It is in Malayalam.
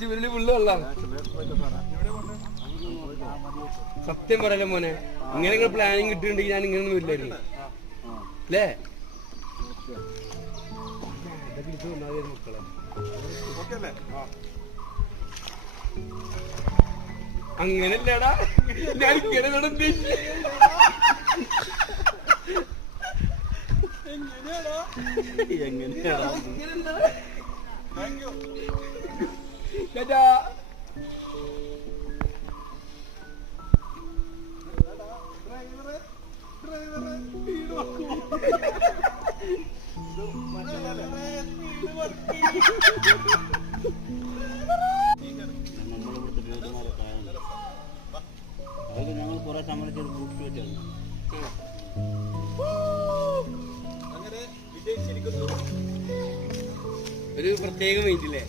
ചൂരില് ഫുള്ള് വെള്ളം. സത്യം പറയല്ലേ മോനെ, ഇങ്ങനെ നിങ്ങൾ പ്ലാനിങ് കിട്ടിയിട്ടുണ്ടെങ്കിൽ ഞാൻ ഇങ്ങനെ ഒന്നും ഇല്ലായിരുന്നു അല്ലേ? മക്കളെ അങ്ങനല്ലേടാ, ഞാൻ ഇങ്ങനെ ഞങ്ങൾ കുറെ സമയത്ത് ഒരു പ്രത്യേക മൈൻഡില്ലേ?